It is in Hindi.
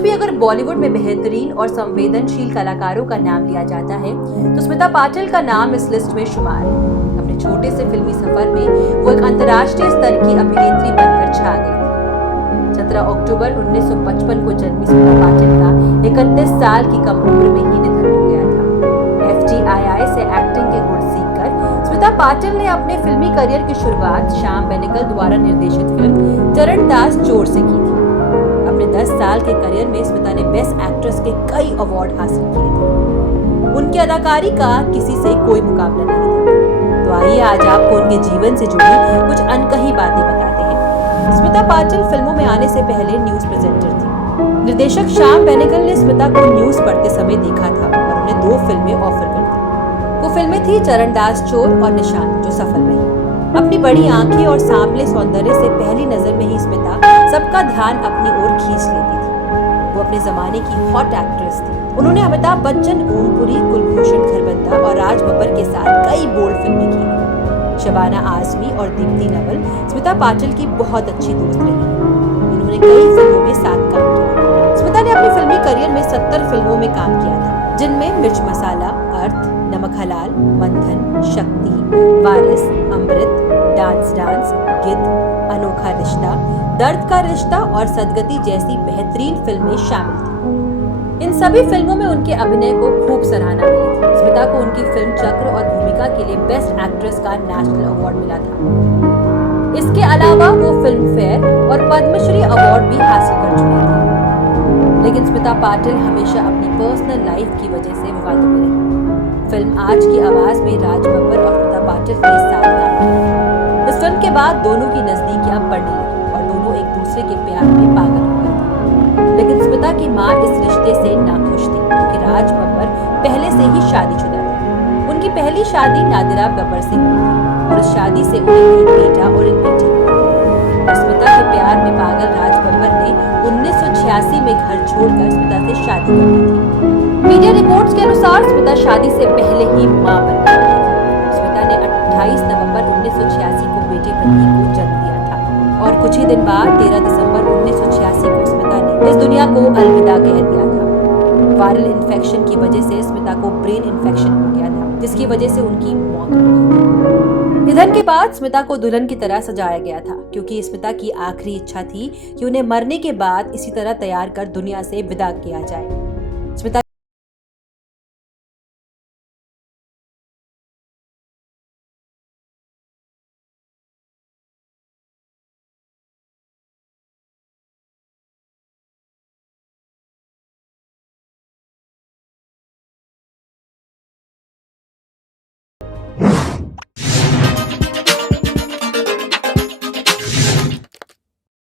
भी अगर बॉलीवुड में बेहतरीन और संवेदनशील कलाकारों का नाम लिया जाता है तो स्मिता पाटिल का नाम इस लिस्ट में शुमार है। अपने छोटे से फिल्मी सफर में वो एक अंतर्राष्ट्रीय स्तर की अभिनेत्री बनकर छा गई थी। 17 अक्टूबर 1955 को जन्मी स्मिता पाटिल का 31 साल की कम उम्र में ही निधन हो गया था। FTII से एक्टिंग के गुण सीखकर स्मिता पाटिल ने अपने फिल्मी करियर की शुरुआत श्याम बेनेगल द्वारा निर्देशित फिल्म चरणदास चोर से की थी। अपने 10 साल के करियर में स्मिता ने बेस्ट एक्ट्रेस के कई अवार्ड हासिल किए थे। उनकी अदाकारी का किसी से कोई मुकाबला नहीं था। तो आइए आज आपको उनके जीवन से जुड़ी कुछ अनकही बातें बताते हैं। स्मिता पाटिल फिल्मों में आने से पहले न्यूज प्रेजेंटर थी। निर्देशक श्याम बेनेगल ने स्मिता को न्यूज पढ़ते समय देखा था और उन्हें 2 फिल्में ऑफर कर दी। वो फिल्में थी चरणदास चोर और निशान, जो सफल रही। अपनी बड़ी आंखें और सांवले सौंदर्य से पहली नजर में ही स्मिता सबका ध्यान अपनी ओर खींच लेती थी। वो अपने जमाने की हॉट एक्ट्रेस थी। उन्होंने अमिताभ बच्चन, ओमपुरी, कुलभूषण खरबंदा और राज बब्बर के साथ कई बोल्ड फिल्में की। शबाना आजमी और दीप्ति नवल स्मिता पाटिल की बहुत अच्छी दोस्त रही। इन्होंने कई फिल्मों में साथ काम किया। स्मिता ने अपनी फिल्मी करियर में 70 फिल्मों में काम किया था, जिनमें मिर्च मसाला, अर्थ, नमक हलाल, मंथन, शक्ति, वारिस, अमृत, डांस, गिद्ध, अनोखा रिश्ता, दर्द का रिश्ता और सदगति जैसी बेहतरीन फिल्में शामिल थी। इन सभी फिल्मों में उनके अभिनय को खूब सराहना मिली थी। स्मिता को उनकी फिल्म चक्र और भूमिका के लिए बेस्ट एक्ट्रेस का नेशनल अवार्ड मिला था। इसके अलावा वो फिल्म फेयर और पद्मश्री अवार्ड भी हासिल कर चुकी थी। लेकिन स्मिता पाटिल हमेशा अपनी पर्सनल लाइफ की वजह से विवादों में रही। फिल्म आज की आवाज में राज बब्बर और स्मिता पाटिल के साथ काम किया। इस फिल्म के बाद दोनों की नजदीकियां बढ़ने लगी और दोनों एक दूसरे के प्यार में पागल हो गए थे। लेकिन स्मिता की मां इस रिश्ते से नाखुश थी क्योंकि राज बब्बर पहले से ही शादीशुदा थे। उनकी पहली शादी नादिरा बब्बर से हुई थी और उस शादी से उन्हें एक बेटा और एक बेटी हुई। और स्मिता के प्यार में पागल राज बब्बर ने 1986 में घर छोड़कर स्मिता से शादी कर ली थी। मीडिया रिपोर्ट्स के अनुसार स्मिता शादी से पहले ही मां बनने वाली थी। स्मिता ने 28 नवंबर 1986 को बेटे प्रतीक को जन्म दिया था और कुछ ही दिन बाद 13 दिसंबर 1986 को स्मिता ने इस दुनिया को अलविदा कह दिया था। वायरल इन्फेक्शन की वजह से स्मिता को ब्रेन इन्फेक्शन हो गया था, जिसकी वजह से उनकी मौत हो गई। निधन के बाद स्मिता को दुल्हन की तरह सजाया गया था क्योंकि स्मिता की आखिरी इच्छा थी कि उन्हें मरने के बाद इसी तरह तैयार कर दुनिया से विदा किया जाए।